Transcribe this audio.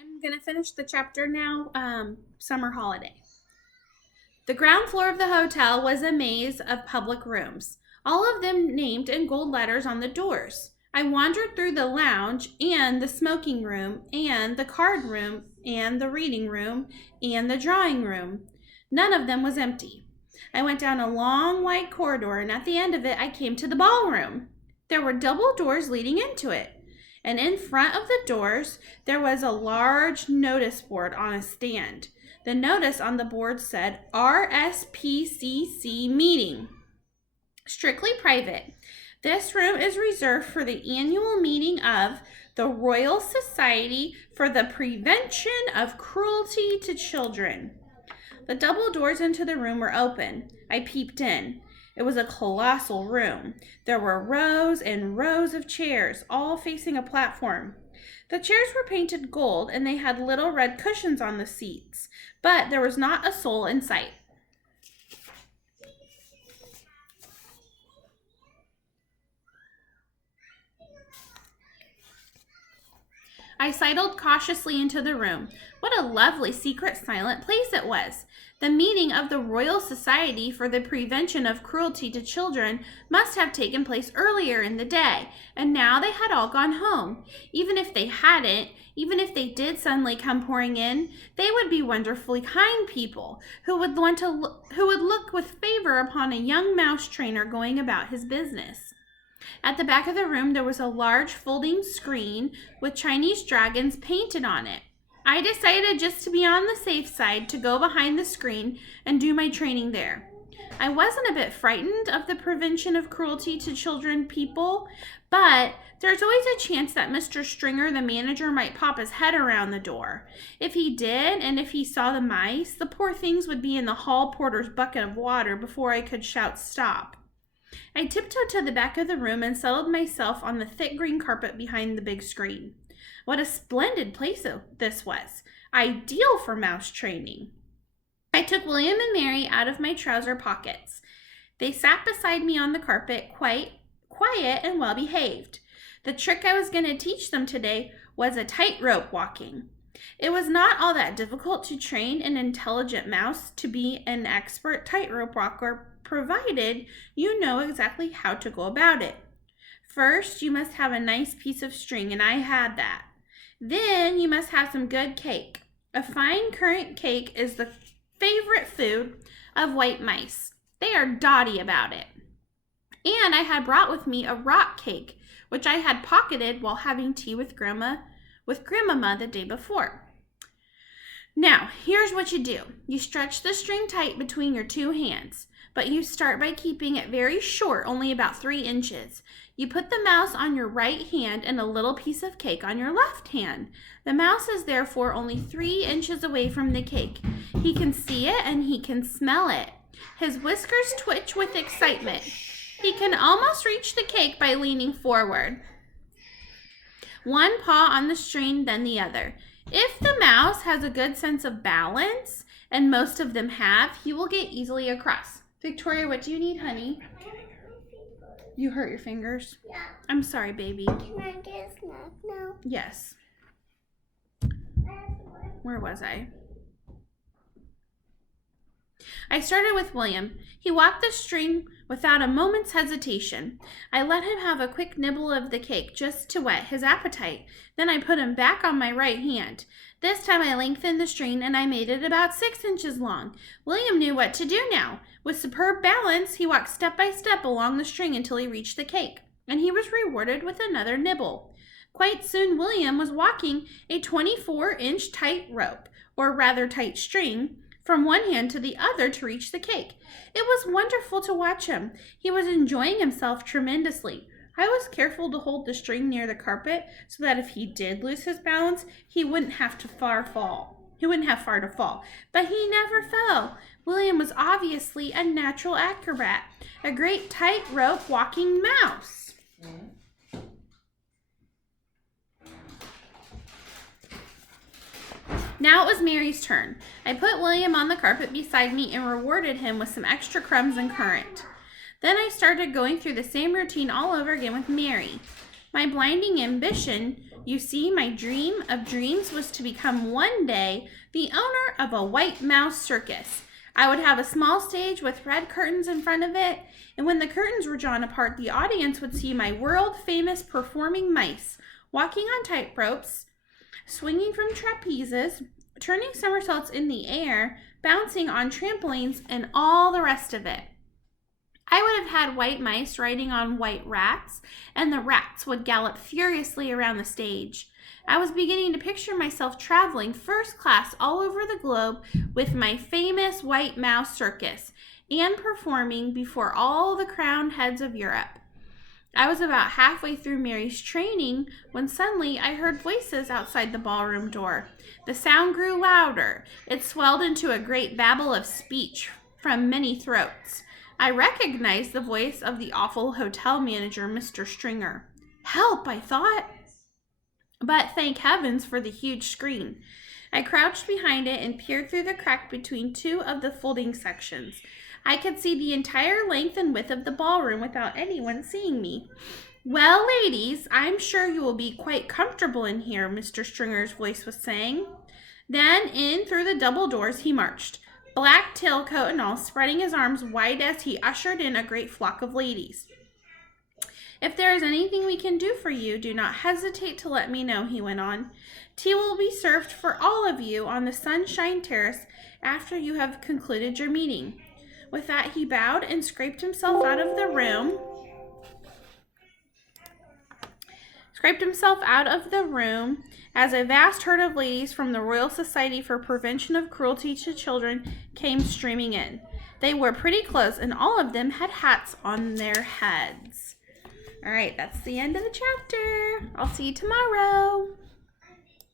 I'm going to finish the chapter now, Summer Holiday. The ground floor of the hotel was a maze of public rooms, all of them named in gold letters on the doors. I wandered through the lounge and the smoking room and the card room and the reading room and the drawing room. None of them was empty. I went down a long, wide corridor, and at the end of it, I came to the ballroom. There were double doors leading into it. And in front of the doors, there was a large notice board on a stand. The notice on the board said RSPCC meeting. Strictly private. This room is reserved for the annual meeting of the Royal Society for the Prevention of Cruelty to Children. The double doors into the room were open. I peeped in. It was a colossal room. There were rows and rows of chairs, all facing a platform. The chairs were painted gold, and they had little red cushions on the seats, but there was not a soul in sight. I sidled cautiously into the room. What a lovely, secret, silent place it was. The meeting of the Royal Society for the Prevention of Cruelty to Children must have taken place earlier in the day, and now they had all gone home. Even if they hadn't, even if they did suddenly come pouring in, they would be wonderfully kind people who would look with favor upon a young mouse trainer going about his business. At the back of the room, there was a large folding screen with Chinese dragons painted on it. I decided, just to be on the safe side, to go behind the screen and do my training there. I wasn't a bit frightened of the prevention of cruelty to children people, but there's always a chance that Mr. Stringer, the manager, might pop his head around the door. If he did, and if he saw the mice, the poor things would be in the hall porter's bucket of water before I could shout stop. I tiptoed to the back of the room and settled myself on the thick green carpet behind the big screen. What a splendid place this was. Ideal for mouse training. I took William and Mary out of my trouser pockets. They sat beside me on the carpet, quite quiet and well behaved. The trick I was going to teach them today was a tightrope walking. It was not all that difficult to train an intelligent mouse to be an expert tightrope walker, provided you know exactly how to go about it. First, you must have a nice piece of string, and I had that. Then you must have some good cake. A fine currant cake is the favorite food of white mice. They are dotty about it. And I had brought with me a rock cake, which I had pocketed while having tea with Grandmama the day before. Now, here's what you do. You stretch the string tight between your two hands, but you start by keeping it very short, only about 3 inches. You put the mouse on your right hand and a little piece of cake on your left hand. The mouse is therefore only 3 inches away from the cake. He can see it and he can smell it. His whiskers twitch with excitement. He can almost reach the cake by leaning forward. One paw on the string, then the other. If the mouse has a good sense of balance, and most of them have, he will get easily across. Victoria, what do you need, honey? You hurt your fingers? Yeah. I'm sorry, baby. Can I get a snack now? Yes. Where was I? I started with William. He walked the string without a moment's hesitation. I let him have a quick nibble of the cake just to whet his appetite. Then I put him back on my right hand. This time I lengthened the string and I made it about 6 inches long. William knew what to do now. With superb balance, he walked step by step along the string until he reached the cake, and he was rewarded with another nibble. Quite soon William was walking a 24-inch tight rope, or rather tight string, from one hand to the other to reach the cake. It was wonderful to watch him. He was enjoying himself tremendously. I was careful to hold the string near the carpet so that if he did lose his balance, he wouldn't have far to fall. But he never fell. William was obviously a natural acrobat, a great tightrope walking mouse. Now it was Mary's turn. I put William on the carpet beside me and rewarded him with some extra crumbs and currant. Then I started going through the same routine all over again with Mary. My blinding ambition, you see, my dream of dreams was to become one day the owner of a white mouse circus. I would have a small stage with red curtains in front of it, and when the curtains were drawn apart, the audience would see my world-famous performing mice walking on tight ropes, swinging from trapezes, turning somersaults in the air, bouncing on trampolines, and all the rest of it. I would have had white mice riding on white rats, and the rats would gallop furiously around the stage. I was beginning to picture myself traveling first class all over the globe with my famous white mouse circus and performing before all the crowned heads of Europe. I was about halfway through Mary's training when suddenly I heard voices outside the ballroom door. The sound grew louder. It swelled into a great babble of speech from many throats. I recognized the voice of the awful hotel manager, Mr. Stringer. Help, I thought. But thank heavens for the huge screen. I crouched behind it and peered through the crack between two of the folding sections. I could see the entire length and width of the ballroom without anyone seeing me. Well, ladies, I'm sure you will be quite comfortable in here, Mr. Stringer's voice was saying. Then in through the double doors he marched, black tailcoat and all, spreading his arms wide as he ushered in a great flock of ladies. If there is anything we can do for you, do not hesitate to let me know, he went on. Tea will be served for all of you on the Sunshine Terrace after you have concluded your meeting. With that, he bowed and scraped himself out of the room. As a vast herd of ladies from the Royal Society for Prevention of Cruelty to Children came streaming in. They wore pretty clothes, and all of them had hats on their heads. All right, that's the end of the chapter. I'll see you tomorrow.